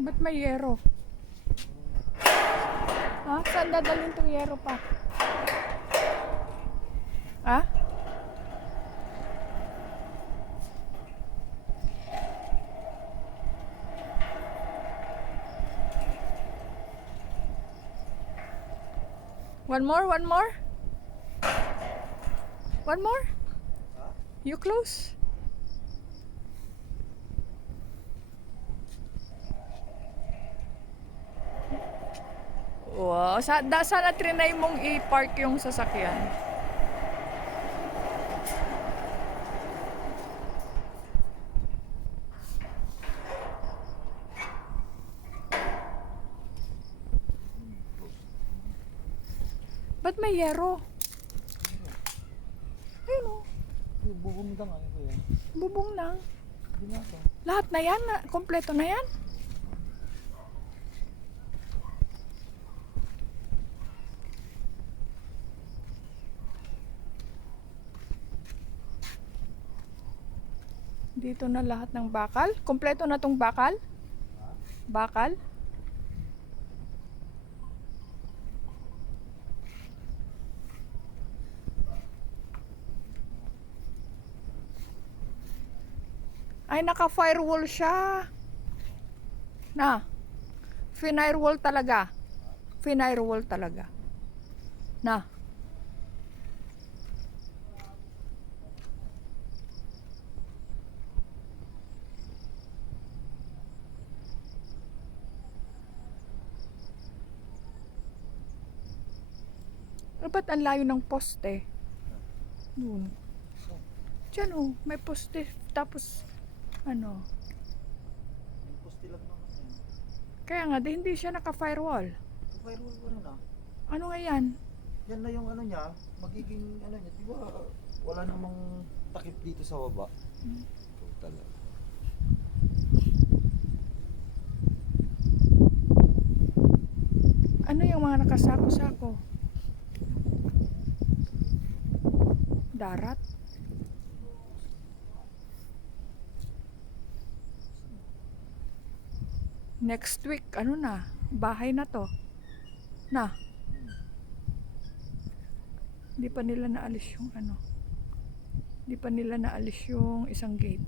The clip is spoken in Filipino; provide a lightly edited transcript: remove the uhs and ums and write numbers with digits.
Ba't may yero? Ha? Saan dadalhin tong yero pa? Ha? One more? One more? One more? You close? Wow, sana trinay mong i-park yung sasakyan. Ba't may yero? Ayun o. Bubong lang ano ko yan. Bubong lang. Hindi na ito. Lahat na yan? Kompleto na yan? Dito na lahat ng bakal? Kompleto na tong bakal? Bakal? Ay, naka-firewall siya. Na. Firewall talaga. Firewall talaga. Na. Ba't ang layo ng poste? Doon. Diyan oh, may poste. Tapos, ano. Yung poste lang naman yan. Kaya nga, hindi siya naka-firewall. Firewall ko rin ah. Ano nga yan? Yan na yung ano niya, magiging ano niya, di ba wala namang takip dito sa baba. Total. Ano yung mga nakasako-sako? Darat? Next week, ano na? Bahay na to. Na. Hindi pa nila naalis yung ano. Hindi pa nila naalis yung isang gate.